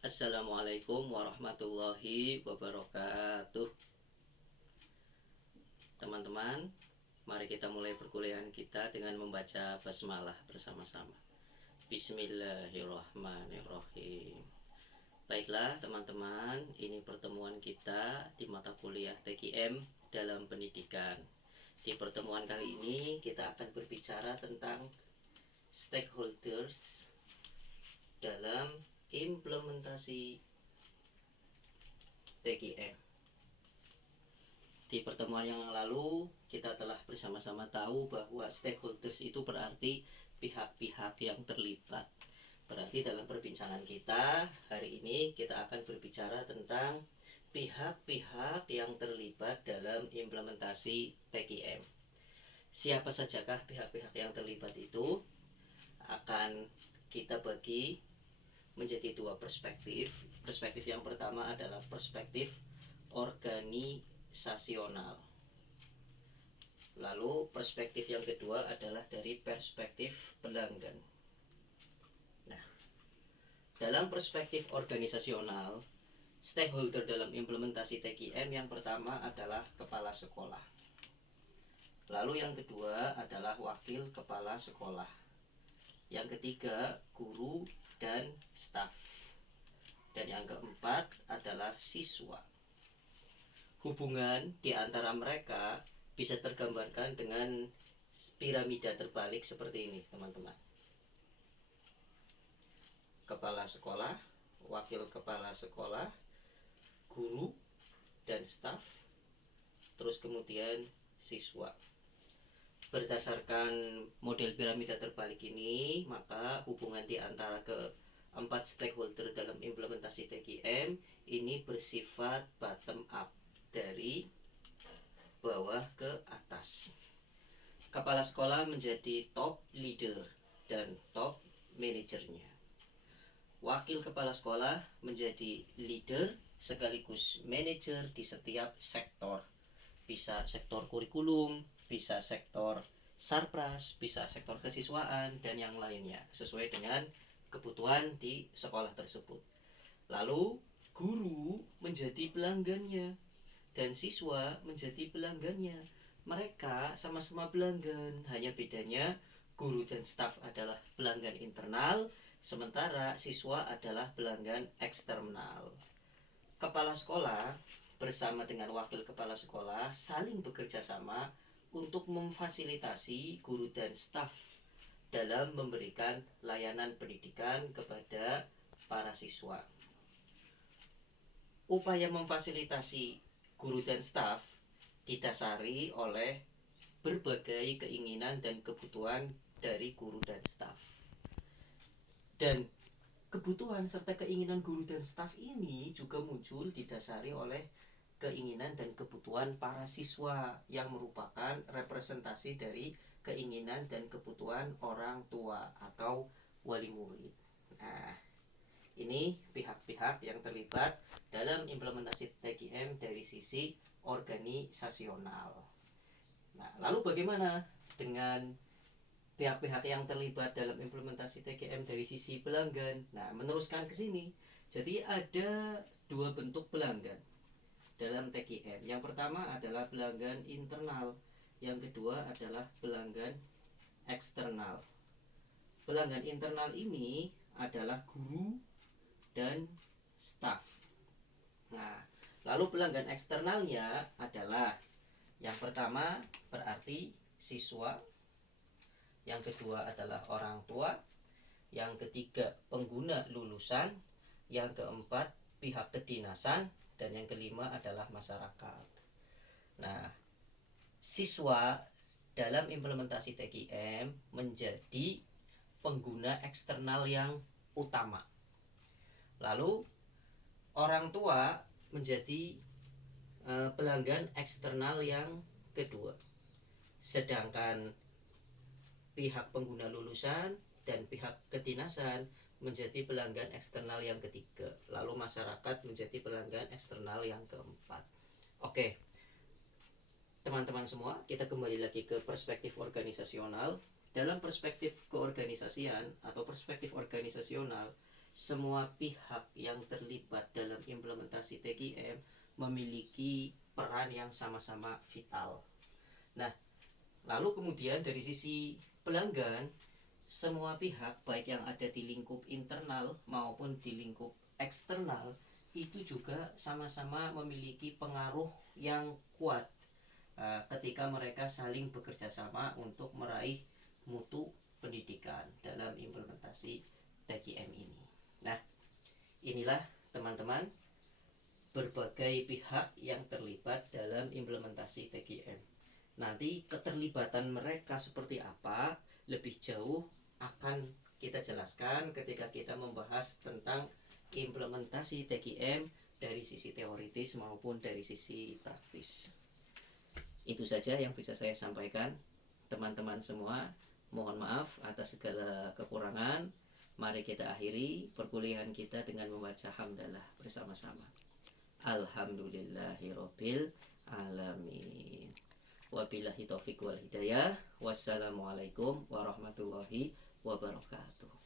Assalamualaikum warahmatullahi wabarakatuh. Teman-teman, mari kita mulai perkuliahan kita dengan membaca basmalah bersama-sama. Bismillahirrahmanirrahim. Baiklah teman-teman, ini pertemuan kita di mata kuliah TKM dalam pendidikan. Di pertemuan kali ini kita akan berbicara tentang stakeholders dalam implementasi TKM. Di pertemuan yang lalu kita telah bersama-sama tahu bahwa stakeholders itu berarti pihak-pihak yang terlibat. Berarti dalam perbincangan kita hari ini kita akan berbicara tentang pihak-pihak yang terlibat dalam implementasi TKM. Siapa sajakah pihak-pihak yang terlibat itu? Akan kita bagi menjadi dua perspektif. Perspektif yang pertama adalah perspektif organisasional. Lalu perspektif yang kedua adalah dari perspektif pelanggan. Nah, dalam perspektif organisasional, stakeholder dalam implementasi TKM yang pertama adalah kepala sekolah. Lalu yang kedua adalah wakil kepala sekolah. Yang ketiga, guru dan staf. Dan yang keempat adalah siswa. Hubungan di antara mereka bisa tergambarkan dengan piramida terbalik seperti ini, teman-teman. Kepala sekolah, wakil kepala sekolah, guru dan staf, terus kemudian siswa. Berdasarkan model piramida terbalik ini, maka hubungan di antara keempat stakeholder dalam implementasi TKM ini bersifat bottom up, dari bawah ke atas. Kepala sekolah menjadi top leader dan top manajernya. Wakil kepala sekolah menjadi leader sekaligus manajer di setiap sektor. Bisa sektor kurikulum, bisa sektor sarpras, bisa sektor kesiswaan, dan yang lainnya sesuai dengan kebutuhan di sekolah tersebut. Lalu guru menjadi pelanggannya dan siswa menjadi pelanggannya. Mereka sama-sama pelanggan, hanya bedanya guru dan staf adalah pelanggan internal, sementara siswa adalah pelanggan eksternal. Kepala sekolah bersama dengan wakil kepala sekolah saling bekerja sama untuk memfasilitasi guru dan staf dalam memberikan layanan pendidikan kepada para siswa. Upaya memfasilitasi guru dan staf didasari oleh berbagai keinginan dan kebutuhan dari guru dan staf. Dan kebutuhan serta keinginan guru dan staf ini juga muncul didasari oleh keinginan dan kebutuhan para siswa yang merupakan representasi dari keinginan dan kebutuhan orang tua atau wali murid. Nah, ini pihak-pihak yang terlibat dalam implementasi TKM dari sisi organisasional. Nah, lalu bagaimana dengan pihak-pihak yang terlibat dalam implementasi TKM dari sisi pelanggan? Nah, meneruskan ke sini. Jadi ada dua bentuk pelanggan dalam TKM. Yang pertama adalah pelanggan internal, yang kedua adalah pelanggan eksternal. Pelanggan internal ini adalah guru dan staf. Nah, lalu pelanggan eksternalnya adalah yang pertama berarti siswa, yang kedua adalah orang tua, yang ketiga pengguna lulusan, yang keempat pihak kedinasan, dan yang kelima adalah masyarakat. Nah, siswa dalam implementasi TKM menjadi pengguna eksternal yang utama. Lalu orang tua menjadi pelanggan eksternal yang kedua. Sedangkan pihak pengguna lulusan dan pihak kedinasan menjadi pelanggan eksternal yang ketiga. Lalu masyarakat menjadi pelanggan eksternal yang keempat. Oke, teman-teman semua, kita kembali lagi ke perspektif organisasional. Dalam perspektif keorganisasian atau perspektif organisasional, semua pihak yang terlibat dalam implementasi TKM memiliki peran yang sama-sama vital. Nah, lalu kemudian dari sisi pelanggan, semua pihak baik yang ada di lingkup internal maupun di lingkup eksternal itu juga sama-sama memiliki pengaruh yang kuat ketika mereka saling bekerja sama untuk meraih mutu pendidikan dalam implementasi TKM ini. Nah, inilah teman-teman berbagai pihak yang terlibat dalam implementasi TKM. Nanti keterlibatan mereka seperti apa lebih jauh akan kita jelaskan ketika kita membahas tentang implementasi TKM dari sisi teoritis maupun dari sisi praktis. Itu saja yang bisa saya sampaikan, teman-teman semua. Mohon maaf atas segala kekurangan. Mari kita akhiri perkuliahan kita dengan membaca hamdalah bersama-sama. Alhamdulillahirabbil alamin. Wabillahi taufik wal hidayah. Wassalamualaikum warahmatullahi wabarakatuh.